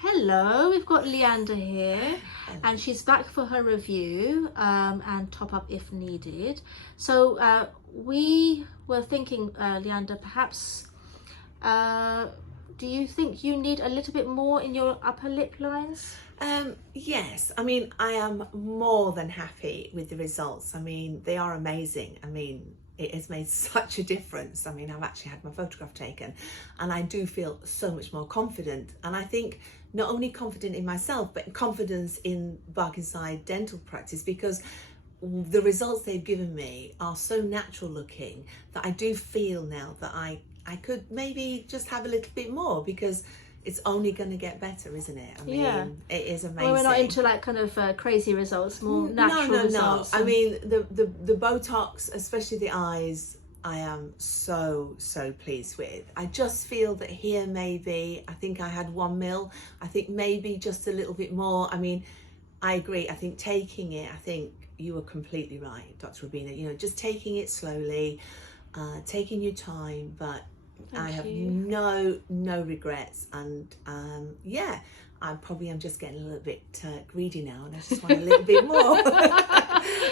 Hello, we've got Leander here, and she's back for her review and top up if needed. So we were thinking, Leander, perhaps do you think you need a little bit more in your upper lip lines? Yes, I mean, I am more than happy with the results. I mean, they are amazing. I mean, it has made such a difference. I mean, I've actually had my photograph taken and I do feel so much more confident. And I think not only confident in myself, but confidence in Barkingside dental practice, because the results they've given me are so natural looking that I do feel now that I could maybe just have a little bit more, because it's only going to get better, isn't it? I mean, Yeah. it is amazing. Well, we're not into like kind of crazy results, more natural results. I mean, the Botox, especially the eyes, I am so pleased with. I just feel that here maybe, I think I had 1 mil. I think maybe just a little bit more. I mean, I agree. I think taking it, I think you were completely right, Dr. Rubina. You know, just taking it slowly, taking your time, but I have no regrets. And yeah, I probably am just getting a little bit greedy now, and I just want a little bit more.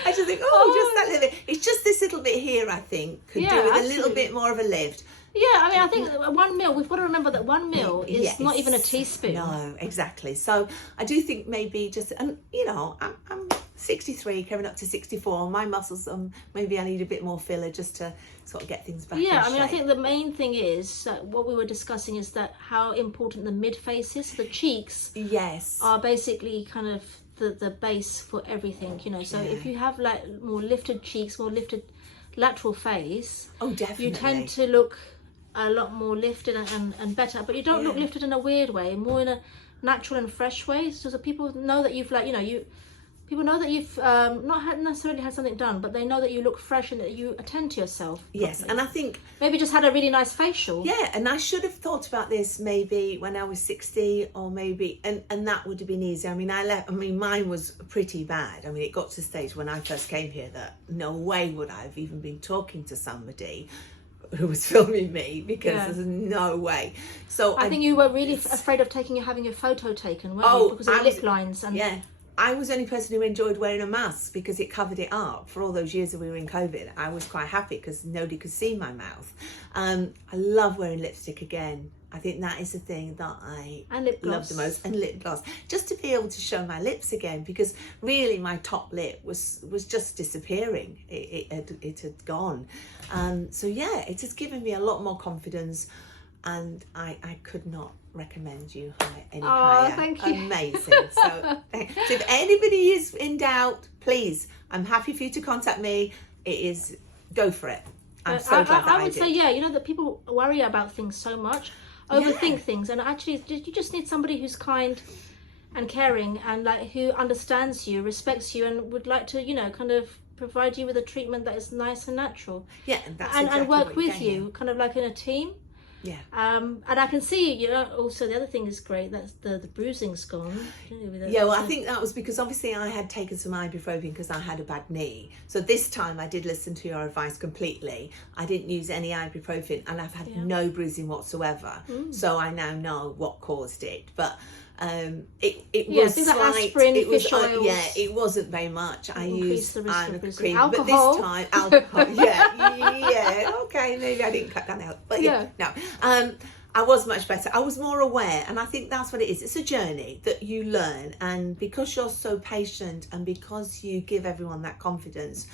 I just think, just that little bit. It's just this little bit here, I think, could do with a little bit more of a lift. Yeah, I mean, I think 1 mil, we've got to remember that 1 mil is not even a teaspoon. No, exactly. So I do think maybe just, and you know, I'm 63, coming up to 64. My muscles, maybe I need a bit more filler just to sort of get things back in shape. I mean, I think the main thing is what we were discussing is that how important the mid face is. The cheeks, yes, are basically kind of the base for everything. You know, so if you have like more lifted cheeks, more lifted lateral face, definitely, you tend to look a lot more lifted and better, but you don't look lifted in a weird way, more in a natural and fresh way, so that people know that you've people know that you've not necessarily had something done, but they know that you look fresh and that you attend to yourself properly. Yes, and I think maybe just had a really nice facial. Yeah, and I should have thought about this maybe when I was 60, or maybe, and that would have been easy. I mean, mine was pretty bad. I mean, it got to the stage when I first came here that no way would I have even been talking to somebody who was filming me, because there's no way. So I think you were really afraid of having your photo taken, weren't you? Because of lip lines. And I was the only person who enjoyed wearing a mask because it covered it up. For all those years that we were in COVID, I was quite happy because nobody could see my mouth. I love wearing lipstick again. I think that is the thing that I love the most, and lip gloss, just to be able to show my lips again, because really my top lip was just disappearing. It had gone. So yeah, it has given me a lot more confidence, and I could not recommend you any higher. Thank you. Amazing. So if anybody is in doubt, please, I'm happy for you to contact me. Go for it. I'm so glad that I would say, you know, that people worry about things so much, overthink things, and actually you just need somebody who's kind and caring, and like who understands you, respects you, and would like to, you know, kind of provide you with a treatment that is nice and natural. Yeah, that's and work with you, kind of like in a team. Yeah. And I can see, you know, also the other thing is great, that's the bruising's gone. Well, I think that was because obviously I had taken some ibuprofen because I had a bad knee. So this time I did listen to your advice completely. I didn't use any ibuprofen, and I've had no bruising whatsoever. So I now know what caused it. But it was slight. It was it wasn't very much. I used cream, alcohol. But this time alcohol. Okay, maybe I didn't cut that out, but no. I was much better. I was more aware, and I think that's what it is. It's a journey that you learn, and because you're so patient, and because you give everyone that confidence,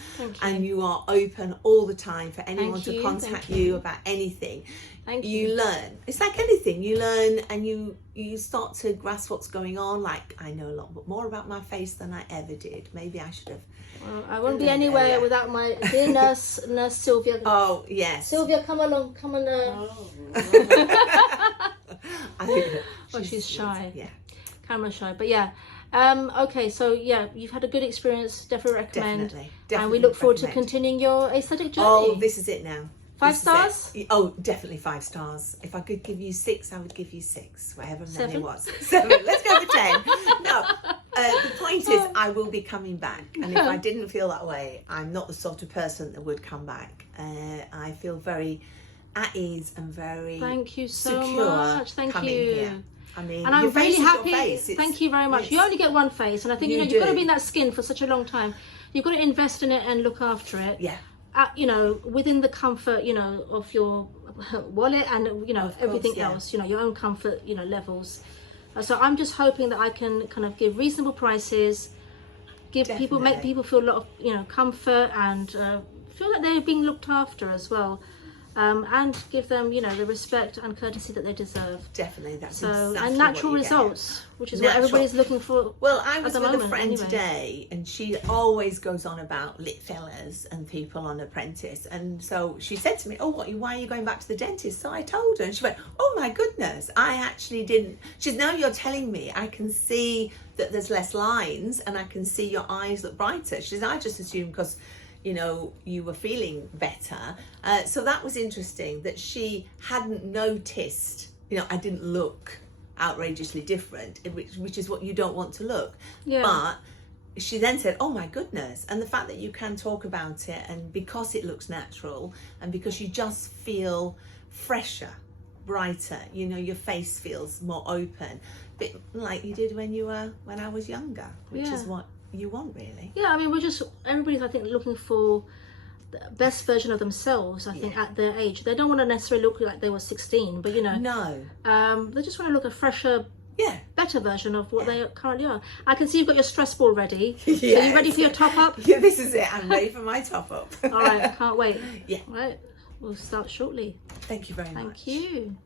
and you are open all the time for anyone to contact you about anything, you learn. It's like anything, you learn, and you start to grasp what's going on. Like, I know a lot more about my face than I ever did. Maybe I should have. Well, I won't be anywhere without my dear nurse Sylvia. Oh yes, Sylvia, come along, come on. She's shy. Yeah, camera shy, but okay, so you've had a good experience. Definitely recommend. Definitely and we look forward to continuing your aesthetic journey. Oh, this is it now. 5 stars? Oh, definitely 5 stars. If I could give you 6, I would give you 6. Whatever many it was. 7. Let's go for 10. No. The point is, I will be coming back, and if I didn't feel that way, I'm not the sort of person that would come back. I feel very at ease and very Thank you so secure much. Thank coming you. Here. I mean, and I'm your face really is happy. your face. Thank you very much. You only get one face, and I think You you've got to do. be in that skin for such a long time. You've got to invest in it and look after it. Yeah. Within the comfort, of your wallet and everything yeah. else. Your own comfort, levels. So I'm just hoping that I can kind of give reasonable prices, make people feel a lot of comfort and feel like they're being looked after as well. And give them, the respect and courtesy that they deserve. Definitely, that's so exactly and natural what you results, which is Natural. what everybody's looking for. Well, I was at the with moment, a friend anyway. today, and she always goes on about lit fellas and people on Apprentice. And so she said to me, "Oh, why are you going back to the dentist?" So I told her, and she went, "Oh my goodness, I actually didn't." She said, "Now you're telling me, I can see that there's less lines, and I can see your eyes look brighter." She said, "I just assumed because you were feeling better." So that was interesting that she hadn't noticed, I didn't look outrageously different, which is what you don't want to look. Yeah. But she then said, "Oh my goodness." And the fact that you can talk about it, and because it looks natural, and because you just feel fresher, brighter, your face feels more open, but like you did when I was younger, which is what you want, really. Yeah, I mean, everybody's, I think, looking for the best version of themselves, I think, at their age. They don't want to necessarily look like they were 16, but, No. They just want to look a fresher, better version of what they currently are. I can see you've got your stress ball ready. Yes. Are you ready for your top up? Yeah, this is it. I'm ready for my top up. All right, I can't wait. Yeah. All right, we'll start shortly. Thank you very much. Thank you.